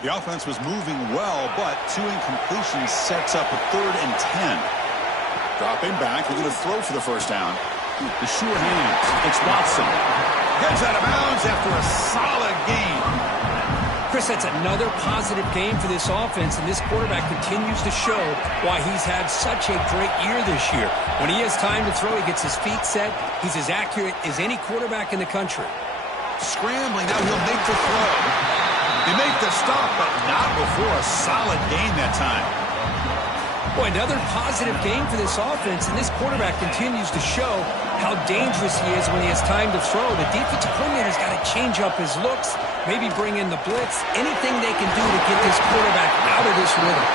The offense was moving well, but 2 incompletions sets up a 3rd and 10. Dropping back, they're going to throw for the first down. The sure hands. It's Watson. Gets out of bounds after a solid game. Chris, that's another positive game for this offense, and this quarterback continues to show why he's had such a great year this year. When he has time to throw, he gets his feet set. He's as accurate as any quarterback in the country. Scrambling, now he'll make the throw. He made the stop, but not before a solid game that time. Boy, another positive game for this offense, and this quarterback continues to show how dangerous he is when he has time to throw. The defensive coordinator's got to change up his looks, maybe bring in the blitz, anything they can do to get this quarterback out of this rhythm.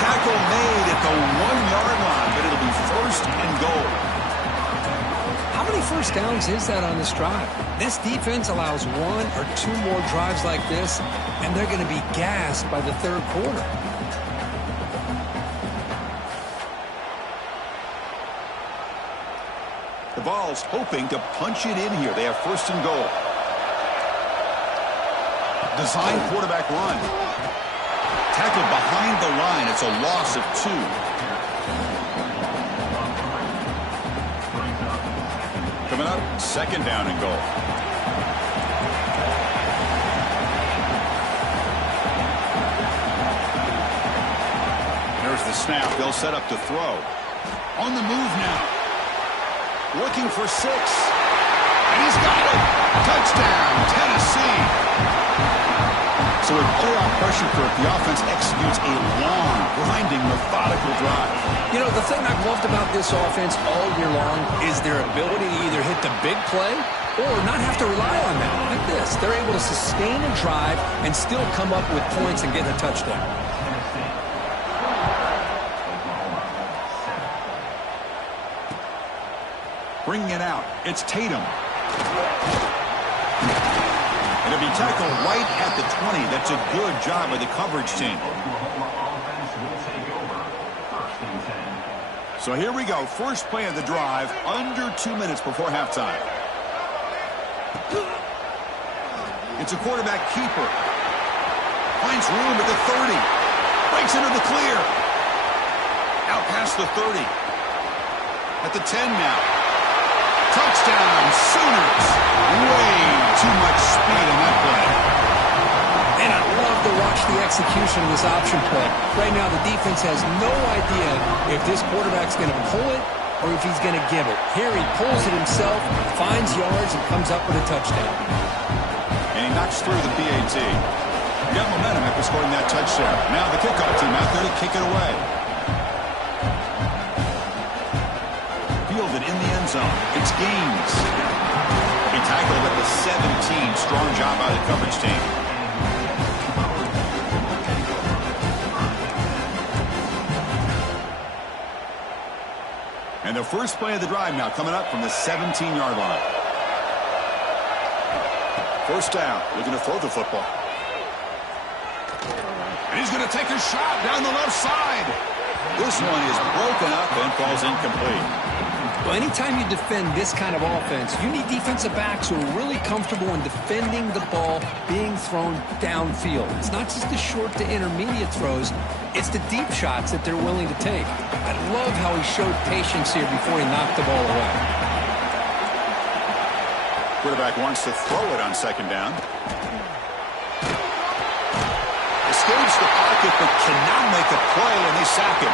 Tackle made at the 1-yard line, but it'll be 1st and goal. How many first downs is that on this drive? This defense allows 1 or 2 more drives like this, and they're going to be gassed by the 3rd quarter. The Vols hoping to punch it in here. They have 1st and goal. Design quarterback run. Tackled behind the line. It's a loss of 2. Coming up, 2nd down and goal. There's the snap. They'll set up to throw. On the move now. Looking for 6. And he's got it. Touchdown, Tennessee. So with playoff pressure curve, the offense executes a long, grinding, methodical drive. You know, the thing I've loved about this offense all year long is their ability to either hit the big play or not have to rely on that. Like this. They're able to sustain a drive and still come up with points and get a touchdown. Bringing it out, it's Tatum. It'll be tackled right at the 20. That's a good job by the coverage team. So here we go. First play of the drive, under 2 minutes before halftime. It's a quarterback keeper. Finds room at the 30. Breaks into the clear. Out past the 30. At the 10 now. Touchdown, Sooners. Way too much speed in that play. And I love to watch the execution of this option play. Right now, the defense has no idea if this quarterback's going to pull it or if he's going to give it. Here he pulls it himself, finds yards, and comes up with a touchdown. And he knocks through the PAT. Got momentum after scoring that touchdown. Now the kickoff team out there to kick it away. Fielded in the end zone. It's Gaines. He tackled at the 17. Strong job by the coverage team. And the first play of the drive now coming up from the 17-yard line. First down. Looking to throw the football. And he's going to take a shot down the left side. This one is broken up and falls incomplete. Well, anytime you defend this kind of offense, you need defensive backs who are really comfortable in defending the ball being thrown downfield. It's not just the short to intermediate throws, it's the deep shots that they're willing to take. I love how he showed patience here before he knocked the ball away. Quarterback wants to throw it on 2nd down. Escapes the pocket but cannot make a play, and they sack him.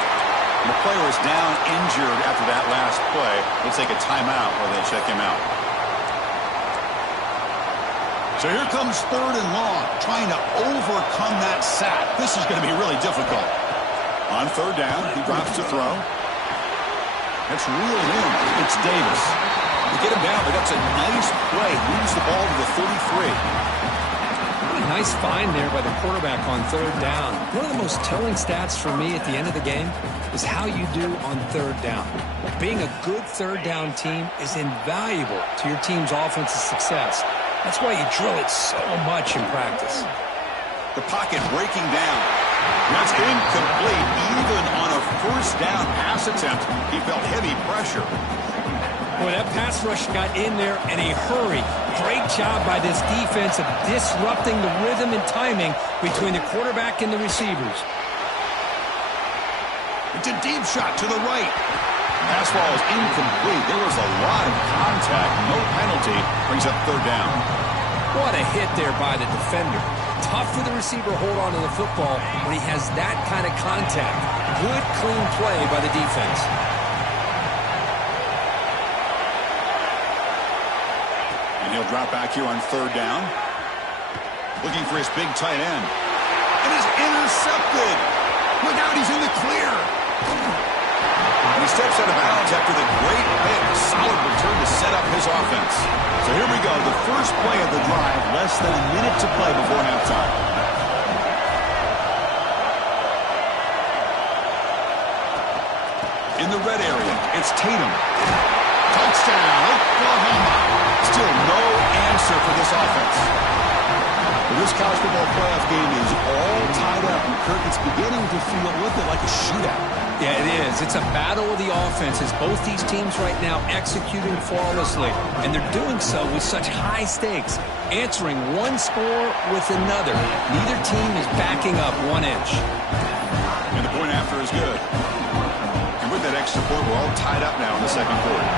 And the player is down injured after that last play. They'll take a timeout or they'll check him out. So here comes 3rd and long, trying to overcome that sack. This is going to be really difficult. On 3rd down, he drops to throw. That's reeled in. It's Davis. To get him down, but that's a nice play. Moves the ball to the 33. Nice find there by the quarterback on 3rd down. One of the most telling stats for me at the end of the game is how you do on 3rd down. Being a good 3rd down team is invaluable to your team's offensive success. That's why you drill it so much in practice. The pocket breaking down. That's incomplete. Even on a 1st down pass attempt, he felt heavy pressure. Boy, that pass rush got in there in a hurry. Great job by this defense of disrupting the rhythm and timing between the quarterback and the receivers. It's a deep shot to the right. Pass ball is incomplete. There was a lot of contact. No penalty. Brings up third down. What a hit there by the defender. Tough for the receiver to hold on to the football when he has that kind of contact. Good, clean play by the defense. And he'll drop back here on third down. Looking for his big tight end. It is intercepted. Look out, he's in the clear. And he steps out of bounds after the great pick. A solid return to set up his offense. So here we go, the first play of the drive, less than a minute to play before halftime. In the red area, it's Tatum. Touchdown, Oklahoma. Still no answer for this offense. Well, this college football playoff game is all tied up, and Kirk, it's beginning to feel a little bit like a shootout. Yeah, it is. It's a battle of the offenses. Both these teams right now executing flawlessly, and they're doing so with such high stakes, answering one score with another. Neither team is backing up 1 inch. And the point after is good. And with that extra point, we're all tied up now in the second quarter.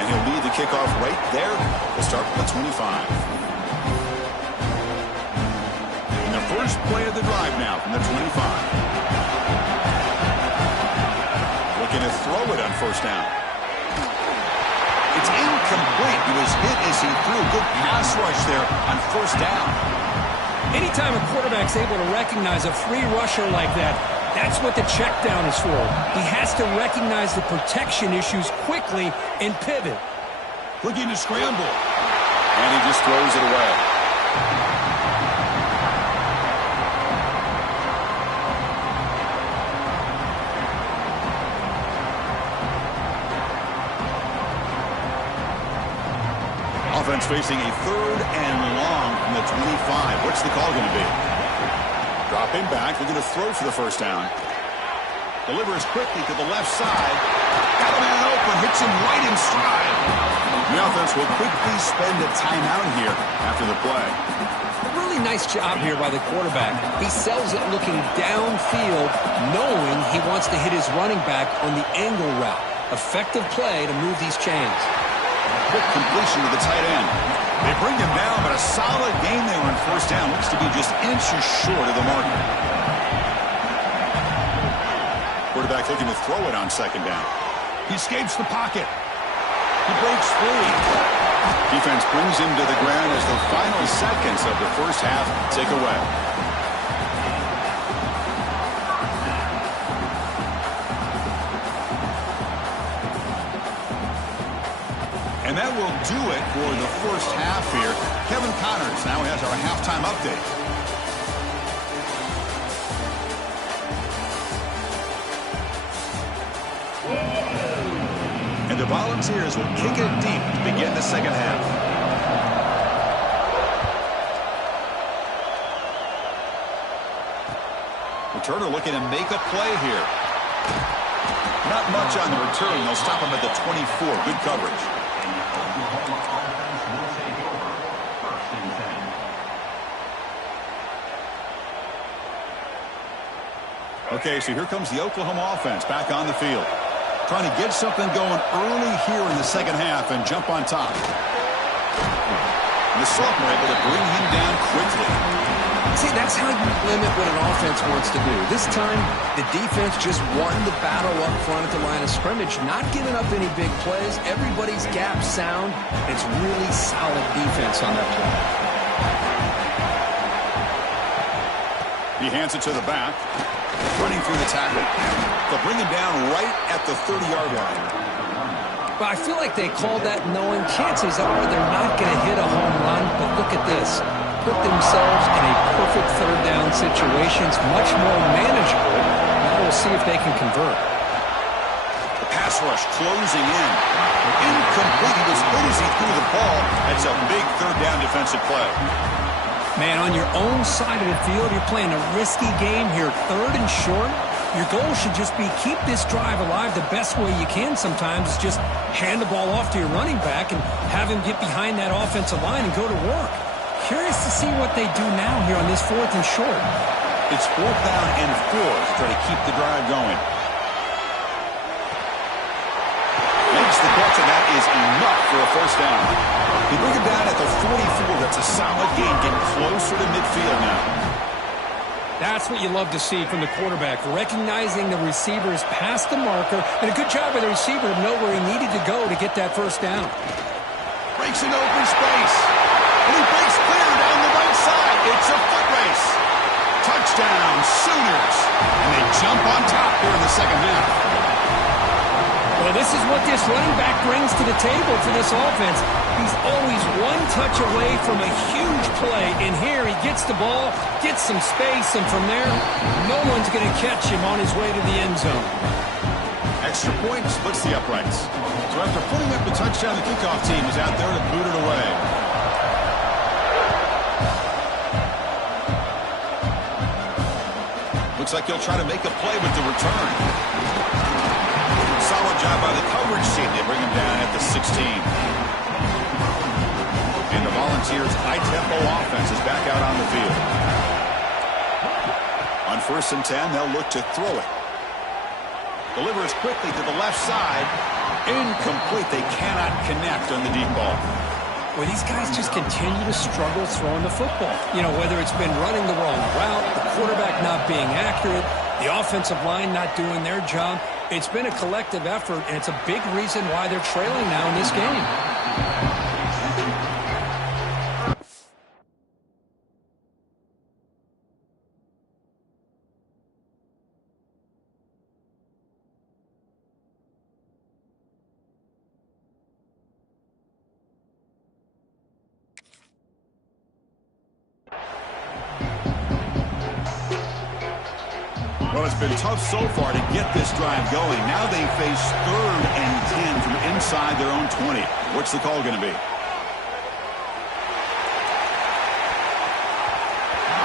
And he'll lead the kickoff right there. We'll start from the 25. First play of the drive now from the 25. Looking to throw it on first down. It's incomplete. He was hit as he threw. Good pass rush there on first down. Anytime a quarterback's able to recognize a free rusher like that, that's what the check down is for. He has to recognize the protection issues quickly and pivot. Looking to scramble. And he just throws it away. Offense facing a third and long from the 25. What's the call going to be? Dropping back. They're going to throw for the first down. Delivers quickly to the left side. Got a man open. Hits him right in stride. The offense will quickly spend a timeout here after the play. A really nice job here by the quarterback. He sells it looking downfield, knowing he wants to hit his running back on the angle route. Effective play to move these chains. Quick completion to the tight end. They bring him down, but a solid gain there on first down. Looks to be just inches short of the marker. Quarterback looking to throw it on second down. He escapes the pocket. He breaks free. Defense brings him to the ground as the final seconds of the first half tick away. And that will do it for the first half here. Kevin Connors now has our halftime update. And the Volunteers will kick it deep to begin the second half. Returner looking to make a play here. Not much on the return. They'll stop him at the 24. Good coverage. Okay, so here comes the Oklahoma offense back on the field. Trying to get something going early here in the second half and jump on top. And the sophomore able to bring him down quickly. See, that's how you limit what an offense wants to do. This time, the defense just won the battle up front at the line of scrimmage, not giving up any big plays. Everybody's gap sound. It's really solid defense on that play. He hands it to the back. Running through the tackle. They'll bring him down right at the 30-yard line. But I feel like they called that knowing chances are they're not going to hit a home run. But look at this. Put themselves in a perfect third down situation. It's much more manageable. Now we'll see if they can convert. The pass rush closing in. Incomplete. He was hit as he threw the ball. That's a big third down defensive play. Man, on your own side of the field, you're playing a risky game here. Third and short. Your goal should just be keep this drive alive the best way you can sometimes is just hand the ball off to your running back and have him get behind that offensive line and go to work. Curious to see what they do now here on this 4th and short. It's 4th down and 4 to try to keep the drive going. Makes the catch, and that is enough for a 1st down. They bring him down at the 44. That's a solid gain, getting closer to midfield now. That's what you love to see from the quarterback, recognizing the receiver is past the marker, and a good job by the receiver to know where he needed to go to get that 1st down. Breaks into open space, and he breaks clear down the right side. It's a foot race. Touchdown, Sooners. And they jump on top here in the 2nd half. Well, this is what this running back brings to the table for this offense. He's always one touch away from a huge play. And here he gets the ball, gets some space, and from there, no one's going to catch him on his way to the end zone. Extra point splits the uprights. So after putting up the touchdown, the kickoff team is out there to boot it away. Looks like he'll try to make a play with the return. Solid job by the coverage team. They bring him down at the 16. And the Volunteers' high-tempo offense is back out on the field. On 1st and 10, they'll look to throw it. Delivers quickly to the left side. Incomplete. They cannot connect on the deep ball. Well, these guys just continue to struggle throwing the football. You know, whether it's been running the wrong route, the quarterback not being accurate, the offensive line not doing their job. It's been a collective effort, and it's a big reason why they're trailing now in this game. Well, it's been tough so far to get this drive going. Now they face 3rd and 10 from inside their own 20. What's the call going to be?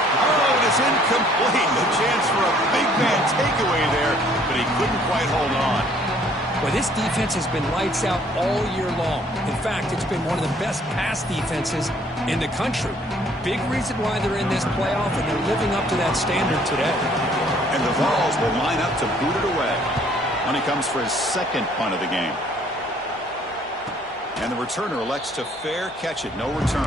Oh, it's incomplete. A chance for a big man takeaway there, but he couldn't quite hold on. Well, this defense has been lights out all year long. In fact, it's been one of the best pass defenses in the country. Big reason why they're in this playoff, and they're living up to that standard today. And the Vols will line up to boot it away when he comes for his 2nd punt of the game. And the returner elects to fair catch it. No return.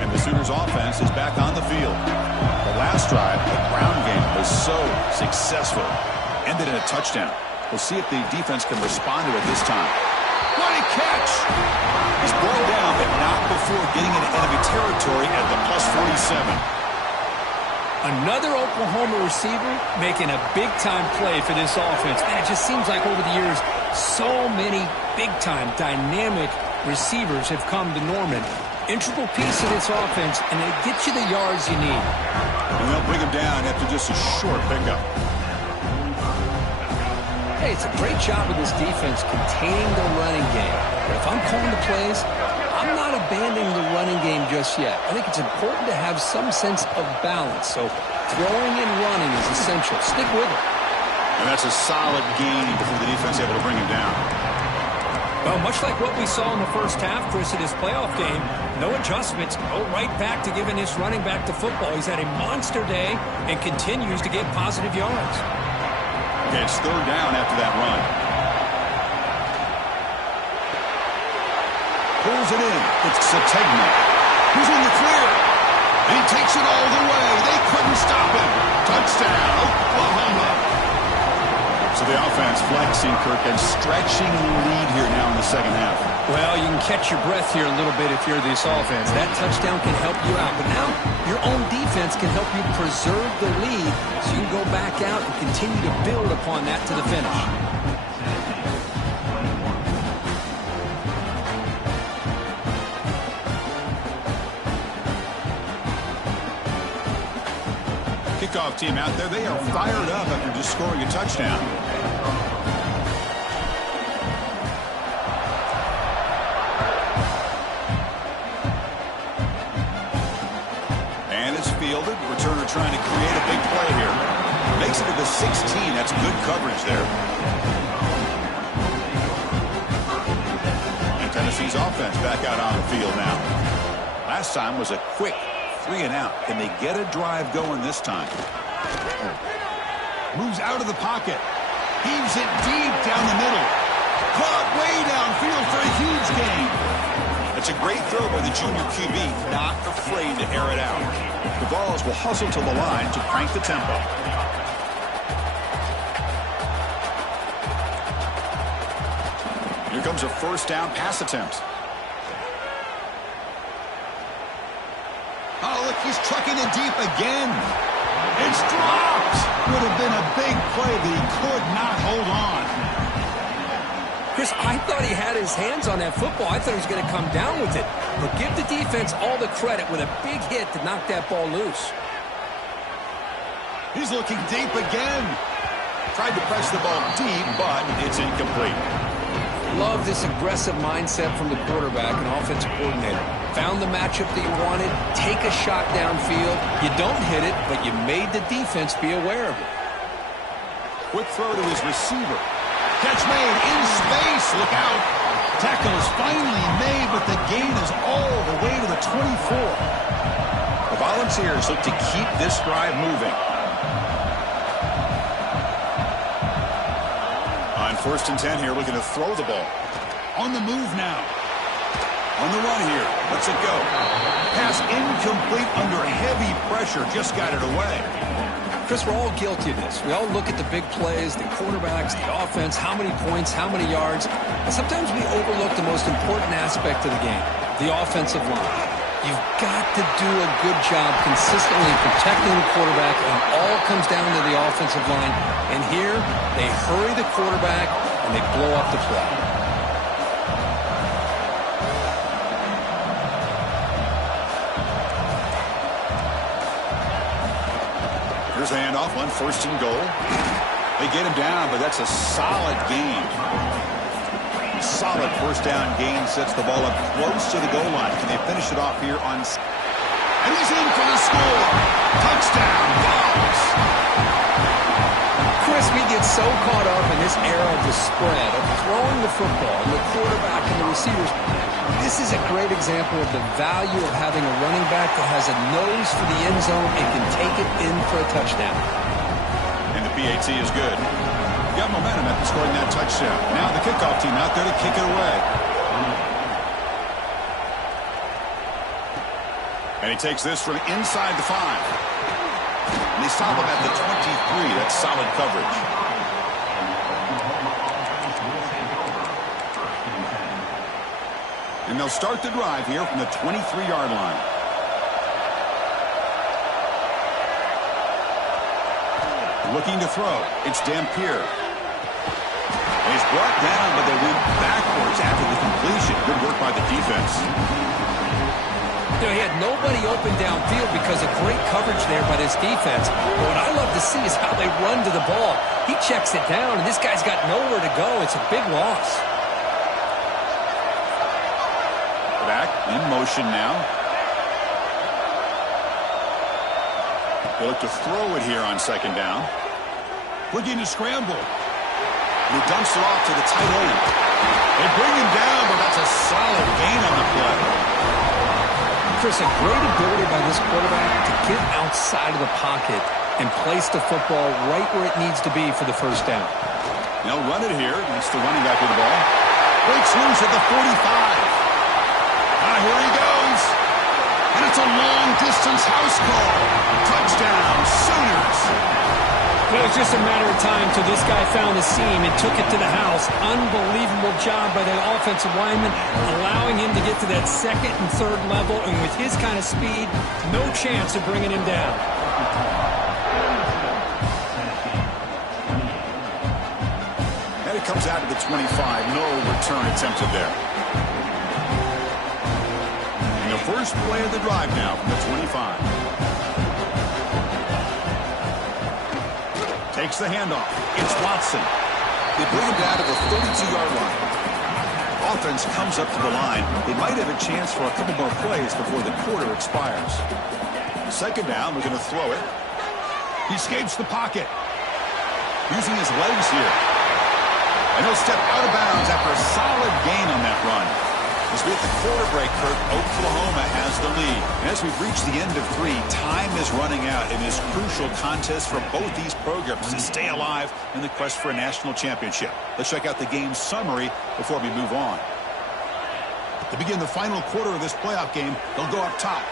And the Sooners offense is back on the field. The last drive, the ground game, was so successful. Ended in a touchdown. We'll see if the defense can respond to it this time. What a catch! He's brought down, but not before getting into enemy territory at the +47. Another Oklahoma receiver making a big-time play for this offense. Man, it just seems like over the years, so many big-time, dynamic receivers have come to Norman. Integral piece of this offense, and it gets you the yards you need. And they'll bring him down after just a short pickup. Hey, it's a great job of this defense containing the running game. But if I'm calling the plays, I'm not abandoning the running game just yet. I think it's important to have some sense of balance. So throwing and running is essential. Stick with it. And that's a solid gain before the defense able to bring him down. Well, much like what we saw in the first half, Chris, in this playoff game, no adjustments, go right back to giving this running back the football. He's had a monster day and continues to get positive yards. Okay, it's 3rd down after that run. Pulls it in. It's Sategna. He's in the clear. And he takes it all the way. They couldn't stop him. Touchdown, Oklahoma. So the offense flexing, Kirk, and stretching the lead here now in the 2nd half. Well, you can catch your breath here a little bit if you're this offense. That touchdown can help you out. But now your own defense can help you preserve the lead so you can go back out and continue to build upon that to the finish. kickoff team out there, they are fired up after just scoring a touchdown. And it's fielded. Returner trying to create a big play here. Makes it to the 16. That's good coverage there. And Tennessee's offense back out on the field now. Last time was a quick 3-and-out. Can they get a drive going this time? Moves out of the pocket. Heaves it deep down the middle. Caught way downfield for a huge gain. It's a great throw by the junior QB. Not afraid to air it out. The Vols will hustle to the line to crank the tempo. Here comes a first down pass attempt. Oh, look, he's trucking it deep again. It's dropped. Would have been a big play, but he could not hold on. Chris, I thought he had his hands on that football. I thought he was going to come down with it. But give the defense all the credit with a big hit to knock that ball loose. He's looking deep again. Tried to press the ball deep, but it's incomplete. Love this aggressive mindset from the quarterback and offensive coordinator. Found the matchup that you wanted, take a shot downfield. You don't hit it, but you made the defense be aware of it. Quick throw to his receiver. Catch made in space. Look out. Tackle is finally made, but the gain is all the way to the 24. The Volunteers look to keep this drive moving. On 1st and 10 here, looking to throw the ball. On the move now. On the run here. Let's it go. Pass incomplete under heavy pressure. Just got it away. Chris, we're all guilty of this. We all look at the big plays, the quarterbacks, the offense, how many points, how many yards. And sometimes we overlook the most important aspect of the game, the offensive line. You've got to do a good job consistently protecting the quarterback, and it all comes down to the offensive line. And here, they hurry the quarterback, and they blow up the play. Here's the handoff on 1st and goal. They get him down, but that's a solid gain. Solid first down gain sets the ball up close to the goal line. Can they finish it off here on... And he's in for the score. Touchdown, Vols. Chris, we get so caught up in this era of the spread, of throwing the football, and the quarterback and the receivers. This is a great example of the value of having a running back that has a nose for the end zone and can take it in for a touchdown. And the PAT is good. Got momentum after scoring that touchdown. Now the kickoff team out there to kick it away. And he takes this from inside the 5. And they stop him at the 23. That's solid coverage. And they'll start the drive here from the 23-yard line. Looking to throw. It's Dampier. He's brought down, but they went backwards after the completion. Good work by the defense. You know, he had nobody open downfield because of great coverage there by this defense. But what I love to see is how they run to the ball. He checks it down, and this guy's got nowhere to go. It's a big loss. Back in motion now. They look to throw it here on 2nd down. Looking to scramble. He dumps it off to the tight end. They bring him down, but that's a solid gain on the play. Chris, a great ability by this quarterback to get outside of the pocket and place the football right where it needs to be for the first down. They'll run it here. It's the running back with the ball. Breaks loose at the 45. Here he goes. And it's a long-distance house call. Touchdown, Sooners. Well, it was just a matter of time till this guy found the seam and took it to the house. Unbelievable job by the offensive lineman, allowing him to get to that 2nd and 3rd level. And with his kind of speed, no chance of bringing him down. And it comes out to the 25. No return attempted there. First play of the drive now from the 25. Takes the handoff. It's Watson. They bring him down to the 32-yard line. Offense comes up to the line. They might have a chance for a couple more plays before the quarter expires. Second down, they're going to throw it. He escapes the pocket. Using his legs here. And he'll step out of bounds after a solid gain on that run. As we hit the quarter break, Kirk, Oklahoma has the lead. And as we've reached the end of 3, time is running out in this crucial contest for both these programs to stay alive in the quest for a national championship. Let's check out the game summary before we move on. To begin the final quarter of this playoff game, they'll go up top.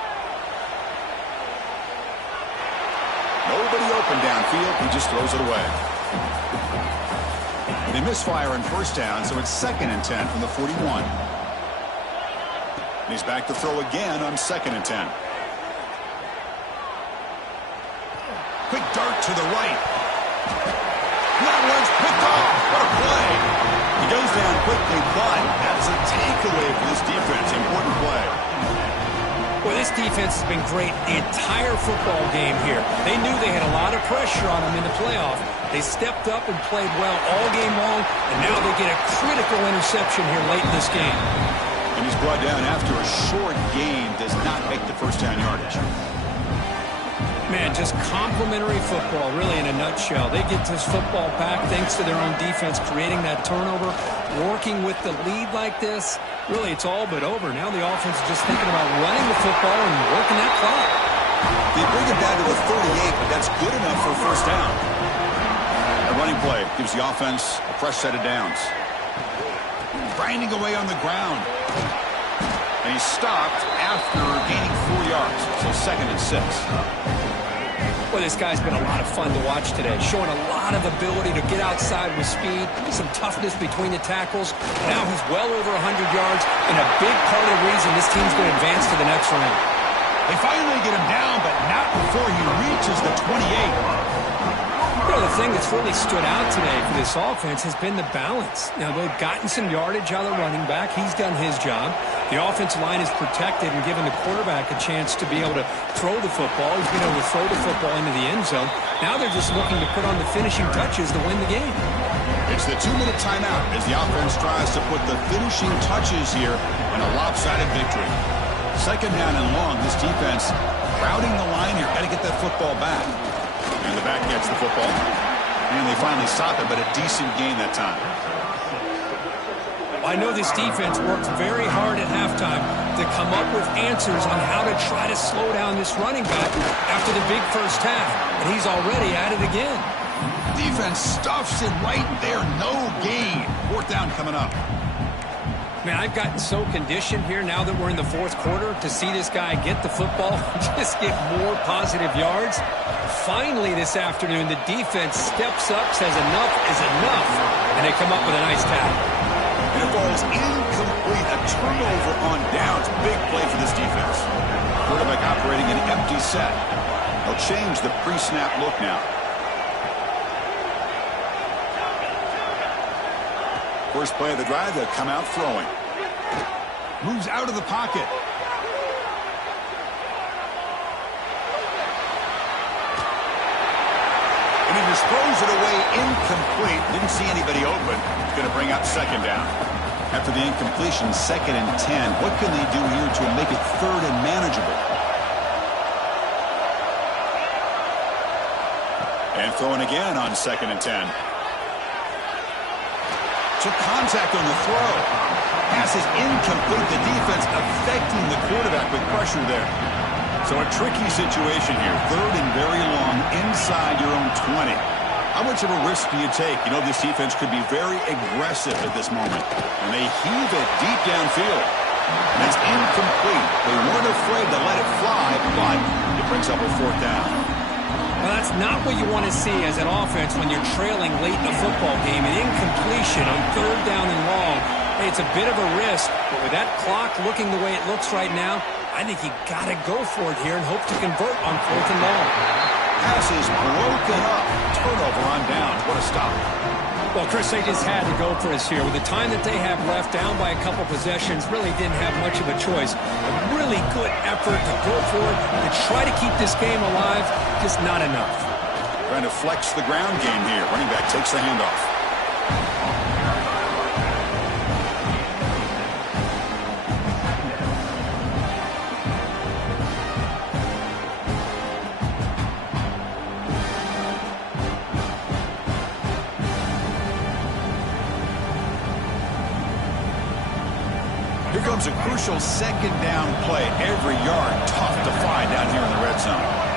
Nobody open downfield. He just throws it away. They misfire on first down, so it's 2nd and 10 from the 41. He's back to throw again on 2nd and 10. Quick dart to the right. That one's picked off. What a play. He goes down quickly, but that's a takeaway for this defense. Important play. Well, this defense has been great the entire football game here. They knew they had a lot of pressure on them in the playoff. They stepped up and played well all game long, and now they get a critical interception here late in this game. And he's brought down after a short gain, does not make the first down yardage. Man, just complimentary football, really, in a nutshell. They get this football back thanks to their own defense, creating that turnover, working with the lead like this. Really, it's all but over. Now the offense is just thinking about running the football and working that clock. They bring it down to the 38, but that's good enough for a first down. A running play gives the offense a fresh set of downs. Grinding away on the ground. And he's stopped after gaining 4 yards. So 2nd and 6. Well, this guy's been a lot of fun to watch today, showing a lot of ability to get outside with speed, some toughness between the tackles. Now he's well over 100 yards, and a big part of the reason this team's going to advance to the next round. They finally get him down, but not before he reaches the 28. You know, the thing that's really stood out today for this offense has been the balance. Now, they've gotten some yardage out of the running back. He's done his job. The offensive line is protected and given the quarterback a chance to be able to throw the football. He's been able to throw the football into the end zone. Now they're just looking to put on the finishing touches to win the game. It's the 2-minute timeout as the offense tries to put the finishing touches here in a lopsided victory. 2nd down and long. This defense crowding the line here. Got to get that football back. And the back gets the football. And they finally stop it, but a decent gain that time. I know this defense worked very hard at halftime to come up with answers on how to try to slow down this running back after the big first half. And he's already at it again. Defense stuffs it right there. No gain. 4th down coming up. Man, I've gotten so conditioned here now that we're in the 4th quarter to see this guy get the football, just get more positive yards. Finally this afternoon, the defense steps up, says enough is enough, and they come up with a nice tackle. And it falls incomplete. A turnover on downs. Big play for this defense. Quarterback operating an empty set. They'll change the pre-snap look now. First play of the drive, they'll come out throwing. Moves out of the pocket. And he just throws it away incomplete. Didn't see anybody open. It's going to bring up 2nd down. After the incompletion, 2nd and 10. What can they do here to make it 3rd and manageable? And throwing again on 2nd and 10. Took contact on the throw. Pass is incomplete. The defense affecting the quarterback with pressure there. So a tricky situation here. 3rd and very long inside your own 20. How much of a risk do you take? You know, this defense could be very aggressive at this moment. And they heave it deep downfield. And it's incomplete. They weren't afraid to let it fly, but it brings up a 4th down. Well, that's not what you want to see as an offense when you're trailing late in a football game. An incompletion on 3rd down and long. Hey, it's a bit of a risk, but with that clock looking the way it looks right now, I think you got to go for it here and hope to convert on 4th and long. Pass is broken up. Turnover on downs. What a stop. Well, Chris, they just had to go for us here. With the time that they have left, down by a couple possessions, really didn't have much of a choice. A really good effort to go for it, to try to keep this game alive, just not enough. Trying to flex the ground game here. Running back takes the handoff. Here comes a crucial second down play. Every yard tough to find down here in the red zone.